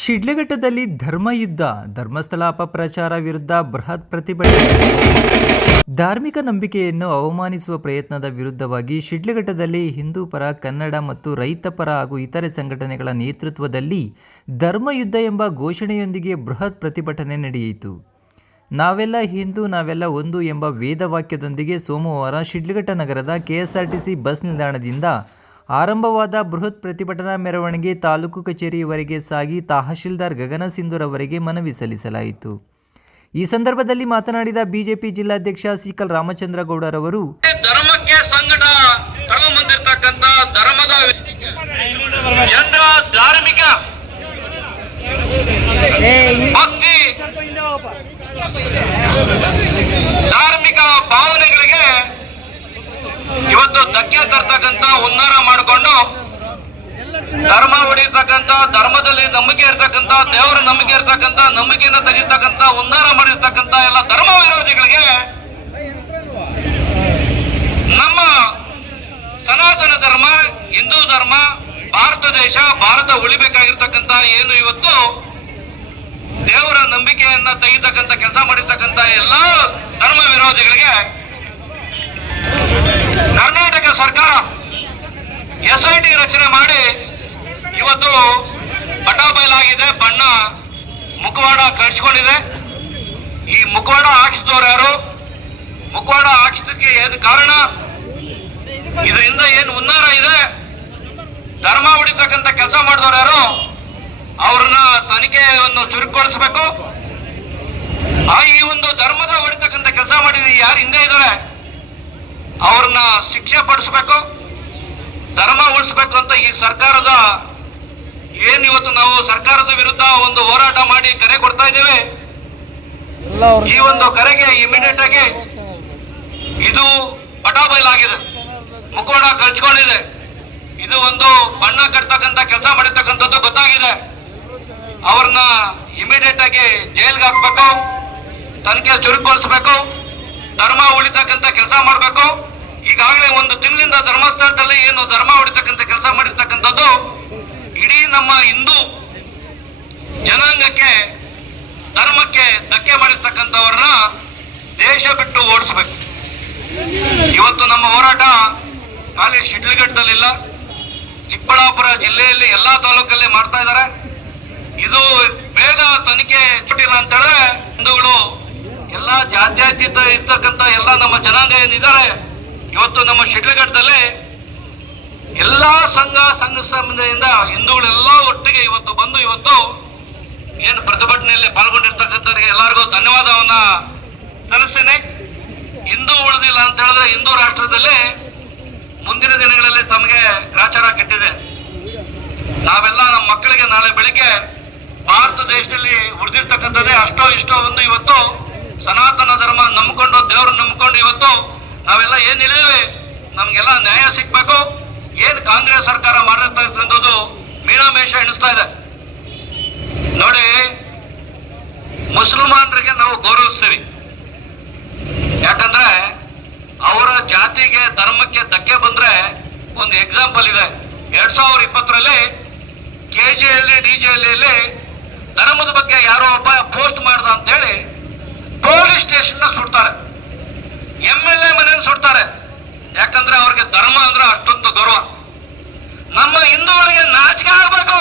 ಶಿಡ್ಲಘಟ್ಟದಲ್ಲಿ ಧರ್ಮಯುದ್ಧ ಧರ್ಮಸ್ಥಳ ಅಪಪ್ರಚಾರ ವಿರುದ್ಧ ಬೃಹತ್ ಪ್ರತಿಭಟನೆ. ಧಾರ್ಮಿಕ ನಂಬಿಕೆಯನ್ನು ಅವಮಾನಿಸುವ ಪ್ರಯತ್ನದ ವಿರುದ್ಧವಾಗಿ ಶಿಡ್ಲಘಟ್ಟದಲ್ಲಿ ಹಿಂದೂ ಪರ, ಕನ್ನಡ ಮತ್ತು ರೈತ ಪರ ಹಾಗೂ ಇತರೆ ಸಂಘಟನೆಗಳ ನೇತೃತ್ವದಲ್ಲಿ ಧರ್ಮಯುದ್ಧ ಎಂಬ ಘೋಷಣೆಯೊಂದಿಗೆ ಬೃಹತ್ ಪ್ರತಿಭಟನೆ ನಡೆಯಿತು. ನಾವೆಲ್ಲ ಹಿಂದೂ, ನಾವೆಲ್ಲ ಒಂದು ಎಂಬ ವೇದವಾಕ್ಯದೊಂದಿಗೆ ಸೋಮವಾರ ಶಿಡ್ಲಘಟ್ಟ ನಗರದ ಕೆಎಸ್ಆರ್ಟಿಸಿ ಬಸ್ ನಿಲ್ದಾಣದಿಂದ ಆರಂಭವಾದ ಬೃಹತ್ ಪ್ರತಿಭಟನಾ ಮೆರವಣಿಗೆ ತಾಲೂಕು ಕಚೇರಿಯವರೆಗೆ ಸಾಗಿ ತಹಶೀಲ್ದಾರ್ ಗಗನ ಸಿಂಧೂರ್ ಅವರಿಗೆ ಮನವಿ ಸಲ್ಲಿಸಲಾಯಿತು. ಈ ಸಂದರ್ಭದಲ್ಲಿ ಮಾತನಾಡಿದ ಬಿಜೆಪಿ ಜಿಲ್ಲಾಧ್ಯಕ್ಷ ಸಿಕಲ್ ರಾಮಚಂದ್ರ ಗೌಡರವರು ಧರ್ಮಕ್ಕೆ ಸಂಕಟ ತಗೊಂಬಂದಿರ್ತಕ್ಕಂಥ ಧರ್ಮದ ಜನರ ಧಾರ್ಮಿಕ ಭಕ್ತಿ ಧಾರ್ಮಿಕ ಭಾವನೆಗಳಿಗೆ ಇವತ್ತು ಧಕ್ಕೆ ತರ್ತಕ್ಕಂಥ ಉನ್ನಾರ ಮಾಡಿಕೊಂಡು ಧರ್ಮ ಹೊಡಿರ್ತಕ್ಕಂಥ ಧರ್ಮದಲ್ಲಿ ನಂಬಿಕೆ ಇರ್ತಕ್ಕಂಥ, ದೇವರ ನಂಬಿಕೆ ಇರ್ತಕ್ಕಂಥ, ನಂಬಿಕೆಯನ್ನು ತೆಗಿರ್ತಕ್ಕಂಥ ಉನ್ನಾರ ಮಾಡಿರ್ತಕ್ಕಂಥ ಎಲ್ಲ ಧರ್ಮ ವಿರೋಧಿಗಳಿಗೆ ನಮ್ಮ ಸನಾತನ ಧರ್ಮ, ಹಿಂದೂ ಧರ್ಮ, ಭಾರತ ದೇಶ, ಭಾರತ ಉಳಿಬೇಕಾಗಿರ್ತಕ್ಕಂಥ ಏನು ಇವತ್ತು? ದೇವರ ನಂಬಿಕೆಯನ್ನ ತೆಗಿತಕ್ಕಂಥ ಕೆಲಸ ಮಾಡಿರ್ತಕ್ಕಂಥ ಎಲ್ಲ ಧರ್ಮ ವಿರೋಧಿಗಳಿಗೆ ಕರ್ನಾಟಕ ಸರ್ಕಾರ ಎಸ್ ಐ ಟಿ ರಚನೆ ಮಾಡಿ ಇವತ್ತು ಬಟಾಬೈಲಾಗಿದೆ ಬಣ್ಣ ಮುಖವಾಡ ಕಳಿಸ್ಕೊಂಡಿದೆ. ಈ ಮುಖವಾಡ ಹಾಕಿಸಿದವ್ರು ಯಾರು? ಮುಖವಾಡ ಹಾಕಿಸಕ್ಕೆ ಏನು ಕಾರಣ? ಇದರಿಂದ ಏನು ಉನ್ನಾರ ಇದೆ? ಧರ್ಮ ಉಳಿತಕ್ಕಂಥ ಕೆಲಸ ಮಾಡಿದವ್ರು ಯಾರು? ಅವ್ರನ್ನ ತನಿಖೆಯನ್ನು ಚುರುಕುಗೊಳಿಸಬೇಕು. ಆ ಈ ಒಂದು ಧರ್ಮದ ಹೊಡಿತಕ್ಕಂಥ ಕೆಲಸ ಮಾಡಿದ ಯಾರು ಹಿಂದೆ ಇದ್ದಾರೆ? ಅವ್ರನ್ನ ಶಿಕ್ಷೆ ಪಡಿಸ್ಬೇಕು, ಧರ್ಮ ಉಳಿಸ್ಬೇಕು ಅಂತ ಈ ಸರ್ಕಾರದ ಏನ್ ಇವತ್ತು ನಾವು ಸರ್ಕಾರದ ವಿರುದ್ಧ ಒಂದು ಹೋರಾಟ ಮಾಡಿ ಕರೆ ಕೊಡ್ತಾ ಇದ್ದೇವೆ? ಈ ಒಂದು ಕರೆಗೆ ಇಮಿಡಿಯೇಟ್ ಆಗಿ ಇದು ಪಟಾಬೈಲಾಗಿದೆ ಮುಖವಾಡ ಕಳ್ಚ್ಕೊಂಡಿದೆ ಇದು ಒಂದು ಬಣ್ಣ ಕಟ್ತಕ್ಕಂಥ ಕೆಲಸ ಮಾಡಿರ್ತಕ್ಕಂಥದ್ದು ಗೊತ್ತಾಗಿದೆ. ಅವ್ರನ್ನ ಇಮಿಡಿಯೇಟ್ ಆಗಿ ಜೈಲ್ಗೆ ಹಾಕ್ಬೇಕು ತನಿಖೆ ಚುರುಕುಗೊಳಿಸ್ಬೇಕು ಧರ್ಮ ಉಳಿತಕ್ಕಂಥ ಕೆಲಸ ಮಾಡಬೇಕು. ಈಗಾಗಲೇ ಒಂದು ತಿಂಗಳಿಂದ ಧರ್ಮಸ್ಥಳದಲ್ಲಿ ಏನು ಧರ್ಮ ಉಳಿತಕ್ಕಂಥ ಕೆಲಸ ಮಾಡಿರ್ತಕ್ಕಂಥದ್ದು ಇಡೀ ನಮ್ಮ ಹಿಂದೂ ಜನಾಂಗಕ್ಕೆ, ಧರ್ಮಕ್ಕೆ ಧಕ್ಕೆ ಮಾಡಿರ್ತಕ್ಕಂಥವ್ರನ್ನ ದೇಶ ಬಿಟ್ಟು ಓಡಿಸ್ಬೇಕು. ಇವತ್ತು ನಮ್ಮ ಹೋರಾಟ ಖಾಲಿ ಶಿಡ್ಲಘಟ್ಟದಲ್ಲಿಲ್ಲ. ಚಿಕ್ಕಬಳ್ಳಾಪುರ ಜಿಲ್ಲೆಯಲ್ಲಿ ಎಲ್ಲಾ ತಾಲೂಕಲ್ಲಿ ಮಾಡ್ತಾ ಇದ್ದಾರೆ. ಇದು ಬೇಗ ತನಿಖೆ ಚುಟ್ಟಿಲ್ಲ ಅಂತ ಹಿಂದೂಗಳು ಎಲ್ಲ ಜಾತ್ಯತೀತ ಇರ್ತಕ್ಕಂಥ ಎಲ್ಲ ನಮ್ಮ ಜನಾಂಗ ಏನಿದ್ದಾರೆ, ಇವತ್ತು ನಮ್ಮ ಶಿಡ್ಲಘಟ್ಟದಲ್ಲಿ ಎಲ್ಲಾ ಸಂಘ ಸಂಘ ಸಂಬಂಧದಿಂದ ಹಿಂದೂಗಳೆಲ್ಲ ಒಟ್ಟಿಗೆ ಇವತ್ತು ಬಂದು ಇವತ್ತು ಏನು ಪ್ರತಿಭಟನೆಯಲ್ಲಿ ಪಾಲ್ಗೊಂಡಿರ್ತಕ್ಕಂಥವ್ರಿಗೆ ಎಲ್ಲರಿಗೂ ಧನ್ಯವಾದವನ್ನ ಸಲ್ಲಿಸ್ತೇನೆ. ಹಿಂದೂ ಉಳಿದಿಲ್ಲ ಅಂತ ಹೇಳಿದ್ರೆ ಹಿಂದೂ ರಾಷ್ಟ್ರದಲ್ಲಿ ಮುಂದಿನ ದಿನಗಳಲ್ಲಿ ತಮಗೆ ಗ್ರಾಚಾರ ಕೆಟ್ಟಿದೆ. ನಾವೆಲ್ಲ ನಮ್ಮ ಮಕ್ಕಳಿಗೆ ನಾಳೆ ಬೆಳಿಗ್ಗೆ ಭಾರತ ದೇಶದಲ್ಲಿ ಉಳಿದಿರ್ತಕ್ಕಂಥದ್ದೇ ಅಷ್ಟೋ ಇಷ್ಟೋ ಒಂದು ಇವತ್ತು ಸನಾತನ ಧರ್ಮ ನಂಬ್ಕೊಂಡು ದೇವರು ನಂಬ್ಕೊಂಡು ಇವತ್ತು ನಾವೆಲ್ಲ ಏನಿದ್ದೇವೆ ನಮಗೆಲ್ಲ ನ್ಯಾಯ ಸಿಗ್ಬೇಕು. ಏನ್ ಕಾಂಗ್ರೆಸ್ ಸರ್ಕಾರ ಮಾಡಿರ್ತದ ಮೀನಾ ಮೇಷ ಎಣಿಸ್ತಾ ಇದೆ. ನೋಡಿ, ಮುಸಲ್ಮಾನರಿಗೆ ನಾವು ಗೌರವಿಸ್ತೀವಿ. ಯಾಕಂದ್ರೆ ಅವರ ಜಾತಿಗೆ, ಧರ್ಮಕ್ಕೆ ಧಕ್ಕೆ ಬಂದ್ರೆ ಒಂದು ಎಕ್ಸಾಂಪಲ್ ಇದೆ. ಎರಡ್ ಸಾವಿರದ ಇಪ್ಪತ್ತರಲ್ಲಿ ಕೆ ಜಿಯಲ್ಲಿ ಡಿ ಜಿಯಲ್ಲಿ ಧರ್ಮದ ಬಗ್ಗೆ ಯಾರೋ ಒಬ್ಬ ಪೋಸ್ಟ್ ಮಾಡ್ದ ಅಂತ ಹೇಳಿ ಪೊಲೀಸ್ ಸ್ಟೇಷನ್ ಸುಡ್ತಾರೆ. ಎಂ ಎಲ್ ಎ ಮನೆಯನ್ನು ಸುಡ್ತಾರೆ. ಯಾಕಂದ್ರೆ ಅವ್ರಿಗೆ ಧರ್ಮ ಅಂದ್ರೆ ಅಷ್ಟೊಂದು ಗೌರವ. ನಮ್ಮ ಹಿಂದೂಗಳಿಗೆ ನಾಚಿಕೆ ಆಗ್ಬೇಕು.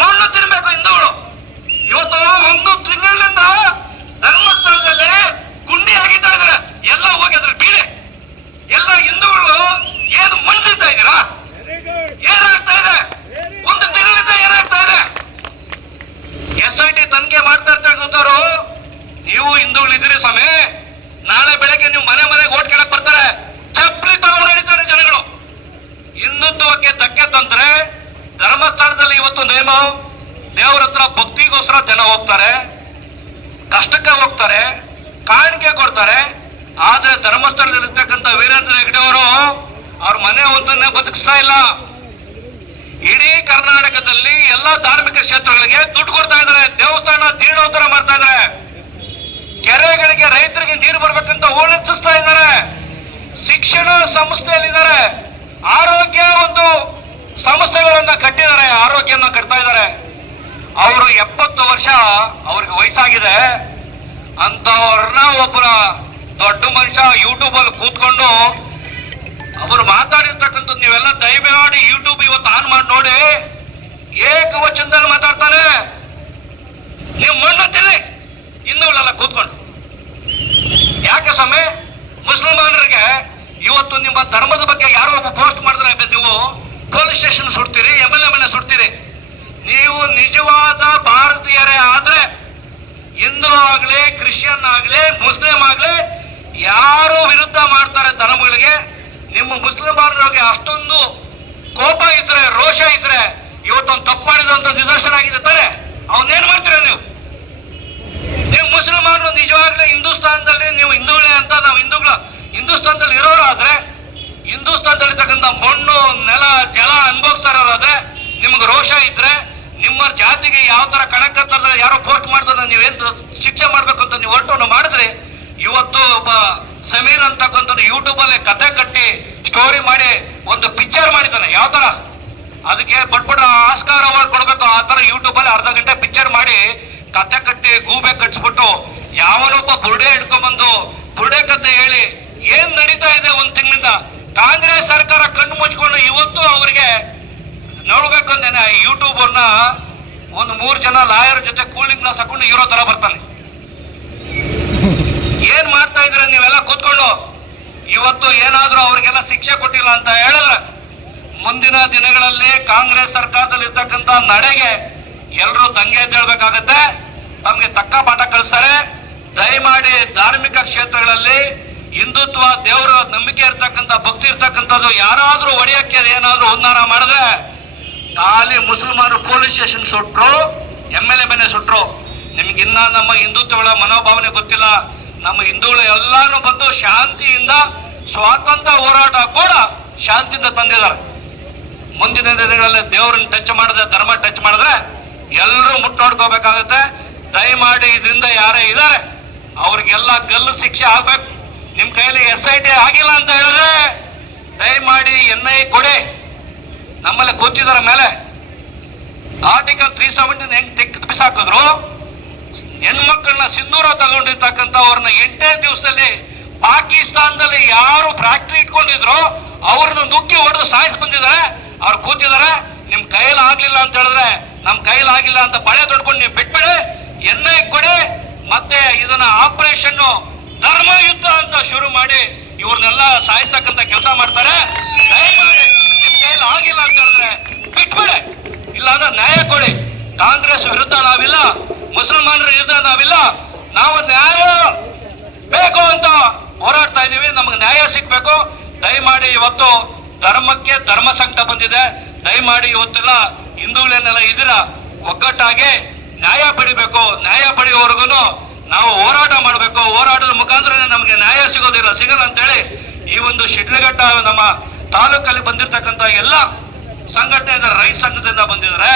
ಮಣ್ಣು ತಿನ್ಬೇಕು ಹಿಂದೂಗಳು. ಇವತ್ತು ಒಂದು ತಿಂಗಳಿಂದ ಧರ್ಮಸ್ಥಳದಲ್ಲಿ ಗುಂಡಿ ಹಾಕಿತಾ ಇದಾರೆ ಎಲ್ಲ ಹೋಗಿ ಅದ್ರ ಎಲ್ಲ ಹಿಂದೂಗಳು ಏನು ಮಂಡಿಸ್ತಾ ಇದ್ದೀರಾ? ಏನಾಗ್ತಾ ಇದೆ? ಒಂದು ತಿಂಗಳಿಂದ ಏನಾಗ್ತಾ ಇದೆ? ಎಸ್ ಐ ಟಿ ತನಿಖೆ ಮಾಡ್ತಾ ಇರ್ತಕ್ಕಂಥವ್ರು ನೀವು ಹಿಂದೂಗಳಿದ್ದೀರಿ ಸ್ವಾಮಿ. ನಾಳೆ ಬೆಳಗ್ಗೆ ನೀವು ಮನೆ ಮನೆಗೆ ಓಟ್ ದೇವ್ರ ದೇವರ ಹತ್ರ ಭಕ್ತಿಗೋಸ್ಕರ ಜನ ಹೋಗ್ತಾರೆ, ಕಷ್ಟಕ್ಕೆ ಹೋಗ್ತಾರೆ, ಕಾಣಿಕೆ ಕೊಡ್ತಾರೆ, ಆದ್ರೆ ಧರ್ಮಸ್ಥಳದಲ್ಲಿರ್ತಕ್ಕಂಥ ವೀರೇಂದ್ರ ಹೆಗ್ಡೆ ಅವರು ಅವ್ರ ಮನೆ ಒಂದನ್ನೇ ಬದುಕಿಸ್ತಾ ಇಲ್ಲ. ಇಡೀ ಕರ್ನಾಟಕದಲ್ಲಿ ಎಲ್ಲಾ ಧಾರ್ಮಿಕ ಕ್ಷೇತ್ರಗಳಿಗೆ ದುಡ್ಡು ಕೊಡ್ತಾ ಇದ್ದಾರೆ, ದೇವಸ್ಥಾನ ಜೀರ್ಣೋತ್ತರ ಮಾಡ್ತಾ ಇದ್ದಾರೆ. ಕೆರೆಗಳಿಗೆ ರೈತರಿಗೆ ನೀರು ಬರ್ಬೇಕಂತ ಓಡಿಸ್ತಾ ಇದ್ದಾರೆ. ಶಿಕ್ಷಣ ಸಂಸ್ಥೆಯಲ್ಲಿದ್ದಾರೆ. ಆರೋಗ್ಯ ಒಂದು ಸಂಸ್ಥೆಗಳನ್ನ ಕಟ್ಟಿದ್ದಾರೆ, ಆರೋಗ್ಯನ ಕಟ್ತಾ ಇದ್ದಾರೆ. ಅವರು ಎಪ್ಪತ್ತು ವರ್ಷ ಅವ್ರಿಗೆ ವಯಸ್ಸಾಗಿದೆ. ಅಂತವ್ರನ್ನ ಒಬ್ಬರ ದೊಡ್ಡ ಮನುಷ್ಯ ಯೂಟ್ಯೂಬ್ ಅಲ್ಲಿ ಕೂತ್ಕೊಂಡು ಅವರು ಮಾತಾಡಿರ್ತಕ್ಕಂಥದ್ದು ನೀವೆಲ್ಲ ದಯಮಾಡಿ ಯೂಟ್ಯೂಬ್ ಇವತ್ತು ಆನ್ ಮಾಡಿ ನೋಡಿ. ಏಕವಚನದಲ್ಲಿ ಮಾತಾಡ್ತಾರೆ ನೀವು ಮಣ್ಣಂತೀರಿ ಹಿಂದೂಗಳೆಲ್ಲ ಕೂತ್ಕೊಂಡು. ಯಾಕೆ ಸ್ವಾಮಿ? ಮುಸಲ್ಮಾನರಿಗೆ ಇವತ್ತು ನಿಮ್ಮ ಧರ್ಮದ ಬಗ್ಗೆ ಯಾರೋ ಒಬ್ಬ ಪೋಸ್ಟ್ ಮಾಡಿದ್ರೆ ನೀವು? ಪೊಲೀಸ್ ಸ್ಟೇಷನ್ ಸುಡ್ತೀರಿ ಎಂ ಎಲ್ ಎ ಸುಡ್ತೀರಿ. ನೀವು ನಿಜವಾದ ಭಾರತೀಯರೇ ಆದ್ರೆ ಹಿಂದೂ ಆಗ್ಲಿ, ಕ್ರಿಶ್ಚಿಯನ್ ಆಗ್ಲಿ, ಮುಸ್ಲಿಂ ಆಗ್ಲಿ, ಯಾರು ವಿರುದ್ಧ ಮಾಡ್ತಾರೆ ಧರ್ಮಗಳಿಗೆ. ನಿಮ್ಮ ಮುಸ್ಲಿಮರಿಗೆ ಅಷ್ಟೊಂದು ಕೋಪ ಇದ್ರೆ, ರೋಷ ಇದ್ರೆ, ಇವತ್ತೊಂದು ತಪ್ಪು ಮಾಡಿದಂತ ನಿದರ್ಶನ ಆಗಿದೆ ತಾನೆ. ಅವನ್ನೇನ್ ಮಾಡ್ತೀರಾ ನೀವು? ನೀವು ಮುಸಲ್ಮಾನರು ನಿಜವಾಗ್ಲೂ ಹಿಂದೂಸ್ತಾನದಲ್ಲಿ ನೀವು ಹಿಂದೂಗಳೇ ಅಂತ ನಾವು ಹಿಂದೂಗಳು ಹಿಂದೂಸ್ತಾನದಲ್ಲಿ ಇರೋರು ಆದ್ರೆ ಹಿಂದೂಸ್ತಾನದಲ್ಲಿರ್ತಕ್ಕಂಥ ಮಣ್ಣು, ನೆಲ, ಜಲ ಅನುಭವಿಸ್ತಾ ಅದೇ ನಿಮ್ಗೆ ರೋಷ ಇದ್ರೆ ನಿಮ್ಮ ಜಾತಿಗೆ ಯಾವ ತರ ಕಣಕತ್ತದ ಯಾರೋ ಪೋಸ್ಟ್ ಮಾಡಿದ್ರೆ ನೀವೇನು ಶಿಕ್ಷೆ ಮಾಡ್ಬೇಕು ಅಂತ ನೀವು ಹೊರಟು ಮಾಡಿದ್ರೆ? ಇವತ್ತು ಒಬ್ಬ ಸಮೀರ್ ಅಂತಕ್ಕಂಥ ಯೂಟ್ಯೂಬ್ ಅಲ್ಲಿ ಕತೆ ಕಟ್ಟಿ ಸ್ಟೋರಿ ಮಾಡಿ ಒಂದು ಪಿಕ್ಚರ್ ಮಾಡಿದ್ದಾನೆ. ಯಾವ ತರ ಅದಕ್ಕೆ ಬಟ್ ಆಸ್ಕಾರ ಅವಾರ್ಡ್ ಕೊಡ್ಬೇಕು. ಆ ತರ ಯೂಟ್ಯೂಬ್ ಅಲ್ಲಿ ಅರ್ಧ ಗಂಟೆ ಪಿಕ್ಚರ್ ಮಾಡಿ ಕತೆ ಕಟ್ಟಿ ಗೂಬೆ ಕಟ್ಸ್ಬಿಟ್ಟು ಯಾವನೊಬ್ಬ ಬುರುಡೆ ಹಿಡ್ಕೊಂಡ್ಬಂದು ಬುರುಡೆ ಕತೆ ಹೇಳಿ ಏನ್ ನಡೀತಾ ಇದೆ ಒಂದ್ ತಿಂಗಳಿಂದ? ಕಾಂಗ್ರೆಸ್ ಸರ್ಕಾರ ಕಣ್ಣು ಮುಚ್ಕೊಂಡು ಇವತ್ತು ಅವರಿಗೆ ನೋಡ್ಬೇಕು ಅಂದೇನೆ ಯೂಟ್ಯೂಬ್ ಅನ್ನ ಒಂದು ಮೂರು ಜನ ಲಾಯರ್ ಜೊತೆ ಕೂಲಿಂಗ್ ಗ್ಲಾಸ್ ಹಾಕೊಂಡು ಇರೋ ತರ ಬರ್ತಾನೆ. ಏನ್ ಮಾಡ್ತಾ ಇದ್ರ ನೀವೆಲ್ಲ ಕೂತ್ಕೊಂಡು? ಇವತ್ತು ಏನಾದ್ರೂ ಅವ್ರಿಗೆಲ್ಲ ಶಿಕ್ಷೆ ಕೊಟ್ಟಿಲ್ಲ ಅಂತ ಹೇಳಿದ್ರೆ ಮುಂದಿನ ದಿನಗಳಲ್ಲಿ ಕಾಂಗ್ರೆಸ್ ಸರ್ಕಾರದಲ್ಲಿ ಇರ್ತಕ್ಕಂಥ ನಡೆಗೆ ಎಲ್ಲರೂ ದಂಗೆ ಎದ್ದೇಳ್ಬೇಕಾಗತ್ತೆ ತಮಗೆ ತಕ್ಕ ಪಾಠ ಕಳಿಸ್ತಾರೆ ದಯಮಾಡಿ ಧಾರ್ಮಿಕ ಕ್ಷೇತ್ರಗಳಲ್ಲಿ ಹಿಂದುತ್ವ, ದೇವರ ನಂಬಿಕೆ ಇರ್ತಕ್ಕಂಥ, ಭಕ್ತಿ ಇರ್ತಕ್ಕಂಥದ್ದು ಯಾರಾದ್ರೂ ಒಡೆಯಕ್ಕೆ ಏನಾದ್ರೂ ಉನ್ನಾರ ಮಾಡಿದ್ರೆ, ಖಾಲಿ ಮುಸಲ್ಮಾನರು ಪೊಲೀಸ್ ಸ್ಟೇಷನ್ ಸುಟ್ರು, ಎಂ ಎಲ್ ಎ ಮನೆ ಸುಟ್ರು. ನಿಮ್ಗೆ ಇನ್ನ ನಮ್ಮ ಹಿಂದುತ್ವಗಳ ಮನೋಭಾವನೆ ಗೊತ್ತಿಲ್ಲ. ನಮ್ಮ ಹಿಂದೂಗಳು ಎಲ್ಲಾನು ಬಂದು ಶಾಂತಿಯಿಂದ ಸ್ವಾತಂತ್ರ್ಯ ಹೋರಾಟ ಕೂಡ ಶಾಂತಿಯಿಂದ ತಂದಿದ್ದಾರೆ. ಮುಂದಿನ ದಿನಗಳಲ್ಲಿ ದೇವರನ್ನ ಟಚ್ ಮಾಡಿದ್ರೆ, ಧರ್ಮ ಟಚ್ ಮಾಡಿದ್ರೆ ಎಲ್ಲರೂ ಮುಟ್ಟೋಡ್ಕೋಬೇಕಾಗತ್ತೆ. ದಯಮಾಡಿ ಇದರಿಂದ ಯಾರೇ ಇದ್ದಾರೆ, ಅವ್ರಿಗೆಲ್ಲ ಗಲ್ಲು ಶಿಕ್ಷೆ ಆಗ್ಬೇಕು. ನಿಮ್ ಕೈಯಲ್ಲಿ ಎಸ್ ಐ ಟಿ ಆಗಿಲ್ಲ ಅಂತ ಹೇಳಿದ್ರೆ ದಯಮಾಡಿ ಎನ್ ಐ ಕೊಡಿ. ನಮ್ಮಲ್ಲಿ ಕೂತಿದಾರ ಮೇಲೆ. ಆರ್ಟಿಕಲ್ ತ್ರೀ ಸೆವೆಂಟಿನ ಹೆಂಗೆ ತೆಗೆದು ಬಿಸಾಕಿದ್ರು? ಹೆಣ್ಮಕ್ಳನ್ನ ಸಿಂಧೂರ ತಗೊಂಡಿರ್ತಕ್ಕಂಥವ್ರನ್ನ ಎಂಟೇ ದಿವಸದಲ್ಲಿ ಪಾಕಿಸ್ತಾನದಲ್ಲಿ ಯಾರು ಫ್ಯಾಕ್ಟ್ರಿ ಇಟ್ಕೊಂಡಿದ್ರು, ಅವ್ರನ್ನ ನುಗ್ಗಿ ಹೊಡೆದು ಸಾಯಿಸಿ ಬಂದಿದ್ದಾರೆ ಅವ್ರು ಕೂತಿದ್ದಾರೆ ನಿಮ್ ಕೈಯಲ್ಲಿ ಆಗ್ಲಿಲ್ಲ ಅಂತ ಹೇಳಿದ್ರೆ ನಮ್ ಕೈಯಲ್ಲಿ ಆಗಿಲ್ಲ ಅಂತ ಬಳೆ ತೊಡ್ಕೊಂಡು ನೀವು ಬಿಟ್ಬಿಡಿ. ಎನ್ ಐ ಕೊಡಿ, ಮತ್ತೆ ಇದನ್ನ ಆಪರೇಷನ್ ಧರ್ಮ ಯುದ್ಧ ಅಂತ ಶುರು ಮಾಡಿ ಇವ್ರನ್ನೆಲ್ಲ ಸಾಯಿಸ್ತಕ್ಕಂತ ಕೆಲಸ ಮಾಡ್ತಾರೆ. ದಯಮಾಡಿ ನಿಮ್ ಕೈಯಲ್ಲಿ ಆಗಿಲ್ಲ ಅಂತ ಹೇಳಿದ್ರೆ ಬಿಟ್ಬಿಡಿ. ಇಲ್ಲ ಅಂದ್ರೆ ನ್ಯಾಯ ಕೊಡಿ. ಕಾಂಗ್ರೆಸ್ ವಿರುದ್ಧ ನಾವಿಲ್ಲ. ಮುಸಲ್ಮಾನರ ವಿರುದ್ಧ ನಾವಿಲ್ಲ. ನಾವು ನ್ಯಾಯ ಬೇಕು ಅಂತ ಹೋರಾಡ್ತಾ ಇದೀವಿ ನಮಗೆ ನ್ಯಾಯ ಸಿಗ್ಬೇಕು. ದಯಮಾಡಿ ಇವತ್ತು ಧರ್ಮಕ್ಕೆ ಧರ್ಮ ಸಂಕಟ ಬಂದಿದೆ. ದಯಮಾಡಿ ಇವತ್ತೆಲ್ಲ ಹಿಂದೂಗಳನ್ನೆಲ್ಲ ಇದೀರ ಒಗ್ಗಟ್ಟಾಗಿ ನ್ಯಾಯ ಪಡಿಬೇಕು. ನ್ಯಾಯ ಪಡೆಯುವವರೆಗೂ ನಾವು ಹೋರಾಟ ಮಾಡಬೇಕು. ಹೋರಾಟದ ಮುಖಾಂತರ ನಮಗೆ ನ್ಯಾಯ ಸಿಗೋದಿಲ್ಲ. ಸಿಗಲ್ಲ ಅಂತೇಳಿ ಈ ಒಂದು ಶಿಡ್ಲಘಟ್ಟ ನಮ್ಮ ತಾಲೂಕಲ್ಲಿ ಬಂದಿರತಕ್ಕಂತ ಎಲ್ಲ ಸಂಘಟನೆಯಿಂದ ರೈತ ಸಂಘದಿಂದ ಬಂದಿದ್ದಾರೆ.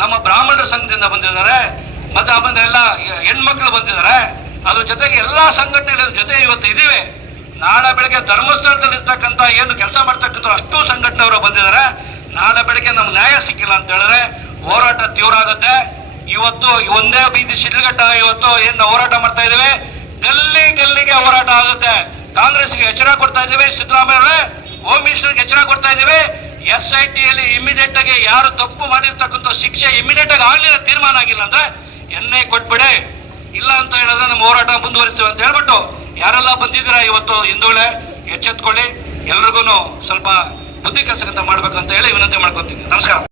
ನಮ್ಮ ಬ್ರಾಹ್ಮಣರ ಸಂಘದಿಂದ ಬಂದಿದ್ದಾರೆ. ಮತ್ತೆ ಆಮೇಲೆ ಎಲ್ಲ ಹೆಣ್ಮಕ್ಳು ಬಂದಿದ್ದಾರೆ. ಅದ್ರ ಜೊತೆಗೆ ಎಲ್ಲಾ ಸಂಘಟನೆಗಳ ಜೊತೆ ಇವತ್ತು ಇದ್ದೀವಿ. ನಾಳೆ ಬೆಳಗ್ಗೆ ಧರ್ಮಸ್ಥಳದಲ್ಲಿ ಇರ್ತಕ್ಕಂಥ ಏನು ಕೆಲಸ ಮಾಡ್ತಕ್ಕಂಥ ಅಷ್ಟು ಸಂಘಟನೆಯವರು ಬಂದಿದ್ದಾರೆ. ನಾಳೆ ಬೆಳಗ್ಗೆ ನಮ್ಗೆ ನ್ಯಾಯ ಸಿಕ್ಕಿಲ್ಲ ಅಂತ ಹೇಳಿದ್ರೆ ಹೋರಾಟ ತೀವ್ರ ಆಗುತ್ತೆ. ಇವತ್ತು ಒಂದೇ ಬೀದಿ ಶಿಡ್ಲಘಟ್ಟ, ಇವತ್ತು ಏನು ಹೋರಾಟ ಮಾಡ್ತಾ ಇದ್ದೇವೆ? ಗಲ್ಲಿ ಗಲ್ಲಿಗೆ ಹೋರಾಟ ಆಗುತ್ತೆ. ಕಾಂಗ್ರೆಸ್ಗೆ ಎಚ್ಚರ ಕೊಡ್ತಾ ಇದ್ದೇವೆ, ಸಿದ್ದರಾಮಯ್ಯ ಹೋಮ್ ಮಿನಿಸ್ಟರ್ಗೆ ಎಚ್ಚರ ಕೊಡ್ತಾ ಇದ್ದೇವೆ. ಎಸ್ ಐ ಟಿಯಲ್ಲಿ ಇಮಿಡಿಯೇಟ್ ಆಗಿ ಯಾರು ತಪ್ಪು ಮಾಡಿರ್ತಕ್ಕಂಥ ಶಿಕ್ಷೆ ಇಮಿಡಿಯೇಟ್ ಆಗಿ ಆಗಲಿಲ್ಲ, ತೀರ್ಮಾನ ಆಗಿಲ್ಲ ಅಂದ್ರೆ ಐ ಕೊಟ್ಬಿಡಿ. ಇಲ್ಲ ಅಂತ ಹೇಳಿದ್ರೆ ನಮ್ಮ ಹೋರಾಟ ಮುಂದುವರಿಸ್ತೇವೆ ಅಂತ ಹೇಳ್ಬಿಟ್ಟು ಯಾರೆಲ್ಲ ಬಂದಿದ್ದೀರಾ ಇವತ್ತು ಹಿಂದೂಳೆ ಎಚ್ಚೆತ್ಕೊಳ್ಳಿ. ಎಲ್ರಿಗೂ ಸ್ವಲ್ಪ ಬುದ್ಧಿ ಕೆಲಸಕ್ಕಂತ ಮಾಡ್ಬೇಕಂತ ಹೇಳಿ ವಿನಂತಿ ಮಾಡ್ಕೊತೀನಿ ನಮಸ್ಕಾರ.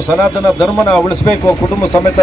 ಸನಾತನ ಧರ್ಮನ ಉಳಿಸಬೇಕು ಕುಟುಂಬ ಸಮೇತ